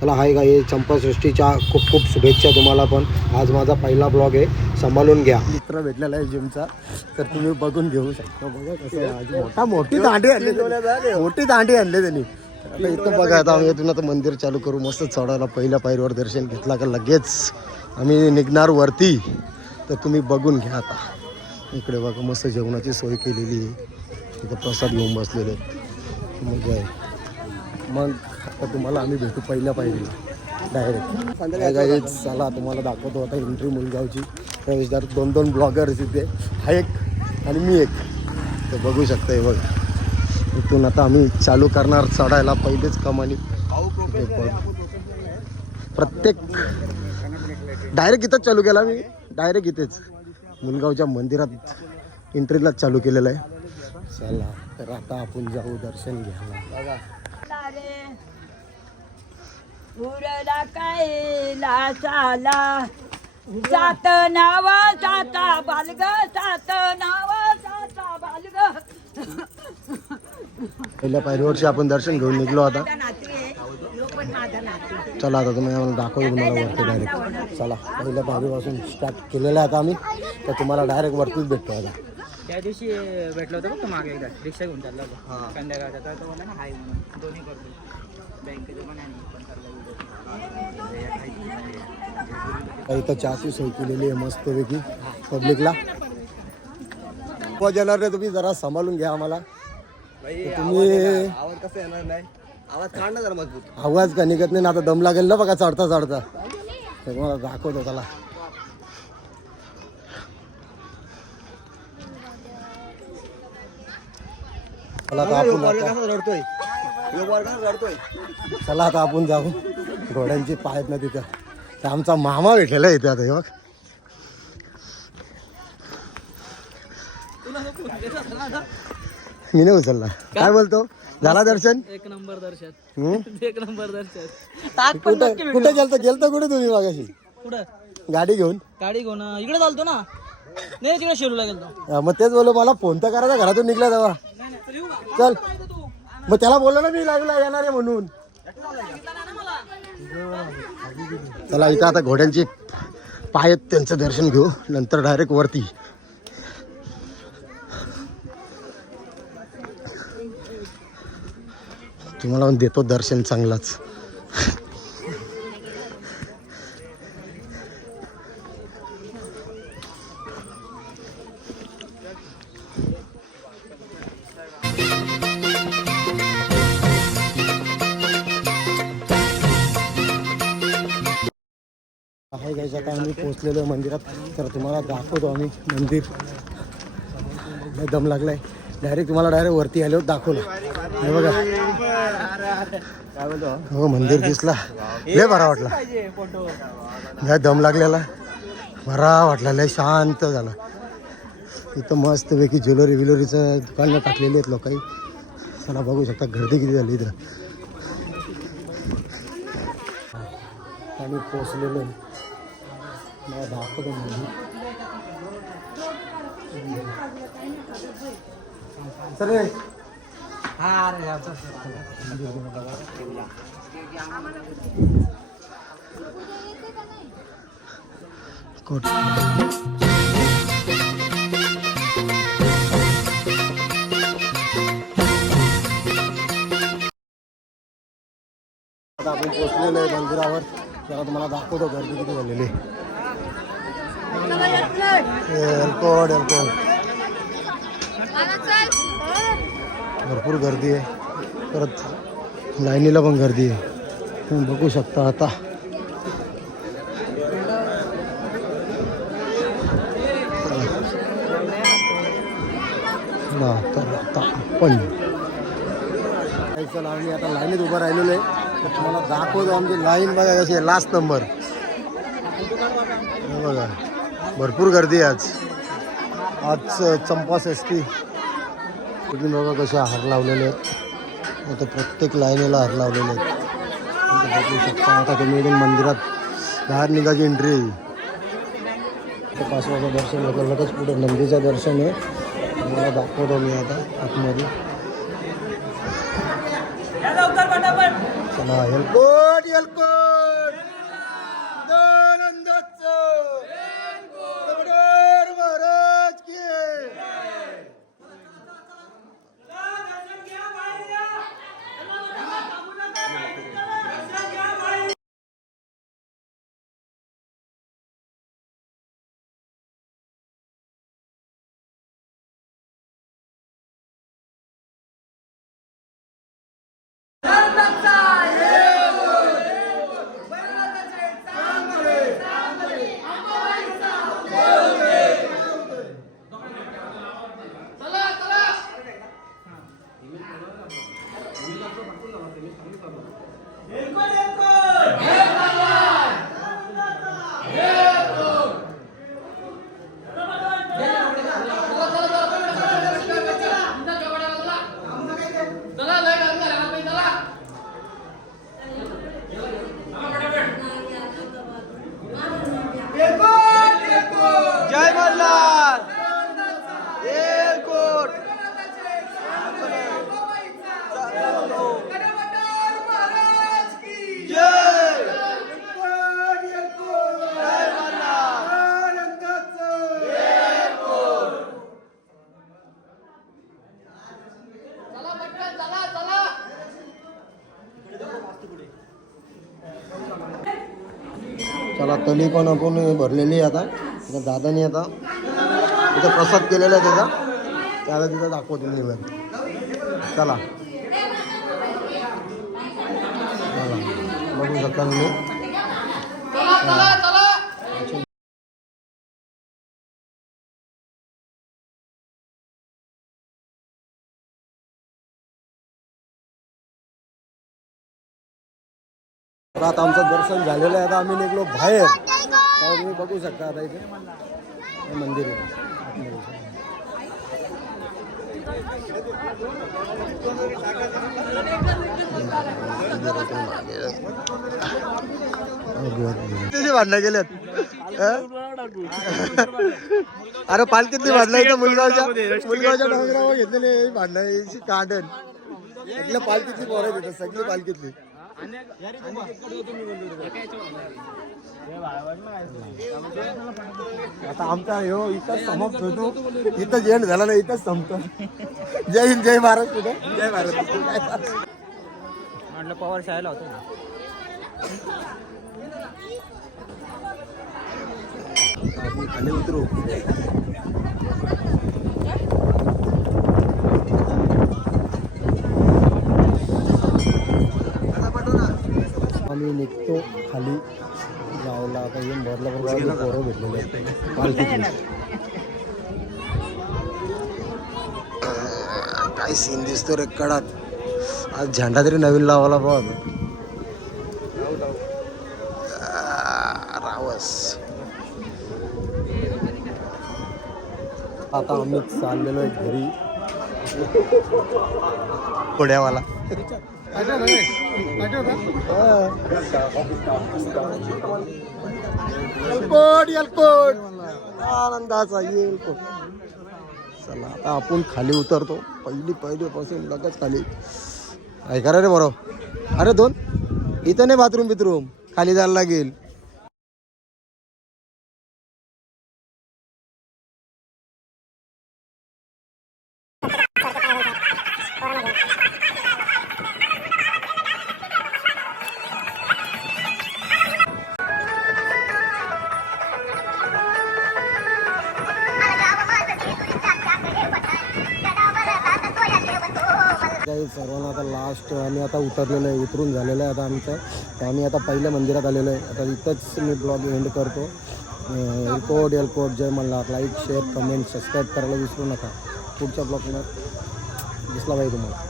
चला हाय गाई, चंपाषष्ठीच्या खूप खूप शुभेच्छा तुम्हाला पण. आज माझा पहिला ब्लॉग आहे, सांभाळून घ्या. मित्र भेटलेला आहे जिमचा, तर तुम्ही बघून घेऊ शकता. बघा कसं मोठी दांडी आणली, मोठी दांडी आणली त्यांनी. आता इथं बघा, आता आम्ही इथून आता मंदिर चालू करू. मस्त चढायला पहिल्या पायरीवर दर्शन घेतला का लगेच आम्ही निघणार वरती. तर तुम्ही बघून घ्या. आता इकडे बघा मस्त जेवणाची सोय केलेली आहे, इथं प्रसाद घेऊन बसलेले आहेत. मजा आहे. मग आता तुम्हाला आम्ही भेटू पहिल्या पायरीला डायरेक्ट. चला तुम्हाला दाखवतो आता एंट्री मुलगावची. प्रवेशद्वार 2 ब्लॉगर्स इथे, हा एक आणि मी एक. तर बघू शकता हे बघा. इथून आता आम्ही चालू करणार चढायला. पहिलेच कमानी प्रत्येक डायरेक्ट इथंच चालू केला मी. डायरेक्ट इथेच मुलगावच्या मंदिरात एंट्रीलाच चालू केलेलं आहे. चला तर आता आपण जाऊ दर्शन घ्यायला. उरला काय लासाला सात नाव साता बालग, सात नाव साता बालग. पहिल्या पायरीवरची आपण दर्शन घेऊन निघलो आता. चला आता तुम्ही आम्हाला दाखवतो तुम्हाला वरती डायरेक्ट. चला पहिल्या पायरीपासून स्टार्ट केलेलं आहे आता आम्ही. तर तुम्हाला डायरेक्ट वरतीच भेटतो आता. त्या दिवशी भेटलो होतो बघ मागे एकदा, रिक्षा घेऊन चालला होता संध्याकाळचा. तर तो बोलला ना हाय म्हणून, दोन्ही करतो. बँकेचं पण आहे इथं चहाची सोय केलेली आहे मस्तपैकी पब्लिकला. जाणार रे तुम्ही, जरा सांभाळून घ्या आम्हाला. तुम्ही आवाज कसं येणार नाही, आवाज काढणं जरा मजबूत. आवाज का निघत नाही ना, आता दम लागेल ना बघा चढता चढता. तर तुम्हाला दाखवतो. त्याला रडतोय रडतोय. चला आता आपण जाऊ. घोड्यांचे पाय आहेत ना तिथं. तर आमचा मामा भेटलेला आहे इथे आता. हे बघ मी नाही उचलला. काय बोलतो, झाला दर्शन? एक नंबर दर्शन, हम्म? एक नंबर दर्शन. कुठे गेलतो कुठे तुम्ही मागाशी? कुठं गाडी घेऊन? गाडी घेऊन इकडे चालतो ना. नाही तिकडे शेलूला गेलतो. मग तेच बोललो, मला फोन तर करायचा घरातून निघला तेव्हा. चल मग त्याला बोललो ना मी लागला येणार आहे म्हणून. चला इथं आता घोड्यांचे पाय आहेत, त्यांचं दर्शन घेऊ. नंतर डायरेक्ट वरती. तुम्हाला देतो दर्शन चांगलाच. आहे गाईस, आता आम्ही पोहोचलेलो आहे मंदिरात. तर तुम्हाला दाखवतो आम्ही मंदिर. दम लागलाय. डायरेक्ट तुम्हाला डायरेक्ट वरती आल्यावर दाखवलं. हे बघा, हो मंदिर दिसला. लय बरा वाटला. लय दम लागलेला, बरा वाटला. लय शांत झाला. इथं मस्तपैकी ज्वेलरीचं दुकानं टाकलेली आहेत लोकांनी. चला बघू शकता गर्दी किती झाली इथं. आम्ही पोचलेलो आहे. मला दाखवतो मंदिर. सर आता आपण पोचलेलो आहे मंदिरावर. जरा तुम्हाला दाखवतो गर्दी किती झालेली. एअरपोर्ट भरपूर गर्दी आहे. परत लाईनीला पण गर्दी आहे. तुम्ही बघू शकता आता. तर आता आपण चला आम्ही आता लाईनीत उभं राहिलेलो आहे. तर तुम्हाला दाखवतो आमची लाईन. बघा कशी आहे, लास्ट नंबर. बघा भरपूर गर्दी आहे आज चंपाषष्ठी. तुम्ही बघा कसे हार लावलेले आहेत. आता प्रत्येक लाईनीला हार लावलेले आहेत. बघू शकता. आता तुम्ही इथून मंदिरात बाहेर निघायची एंट्री आहे. पाचवाचं दर्शन होतं. लगेच पुढे नंदीचं दर्शन आहे. तुम्हाला दाखवतो मी आता आतमध्ये. चला एअरपोर्ट एलकोट दानंदाचं दगडूशेठ महाराज की जय मल्हार एलकोट चला तली पण आपण भरलेली आहे आता इथं दादाने आता इथं प्रसाद केलेला आहे त्याचा त्याला तिथं दाखवतो मी वर चला बघू शकता तुम्ही आता आमचं दर्शन झालेलं आहे आता आम्ही निघलो बाहेर तर तुम्ही बघू शकता आता इथे हे मंदिर आहे भांडणं गेल्यात अरे पालखीतली भांडणं इथं मुलगावच्या डोंगरावर घेतलेली भांडणं गार्डन इथल्या पालखीतली पोरं तिथं सगळी पालखीतली आता आमचा ह्यो इथंच समाप्त होतो इथं जेंड झाला नाही इथंच संपतो जय हिंद जय महाराज कुठे जय महाराज म्हटलं पवार शाळेला होतो ना आपण खाली उतरू आम्ही निघतो खाली गावला आता येऊन भरला पोरं भेटलेले पालखीतले काय सीन दिसतो रे कडक आज झेंडा तरी नवीन लावायला बघ रावस आता आम्ही चाललेलो आहे घरी पुण्यावाला एलकोट आनंदाचा एलकोट चला आता आपण खाली उतरतो पहिलीपासून लगेच खाली ऐका रे बरोबर अरे दोन इथं नाही बाथरूम खाली जायला लागेल सर्वांना आता लास्ट आम्ही आता उतरलेलं आहे उतरून झालेलं आहे आता आमचं तर आम्ही आता पहिल्या मंदिरात आलेलो आहे आता इथंच मी ब्लॉग एंड करतो एलकोट जय Malhar like share comment subscribe करायला विसरू नका पुढच्या ब्लॉगला दिसला पाहिजे तुम्हाला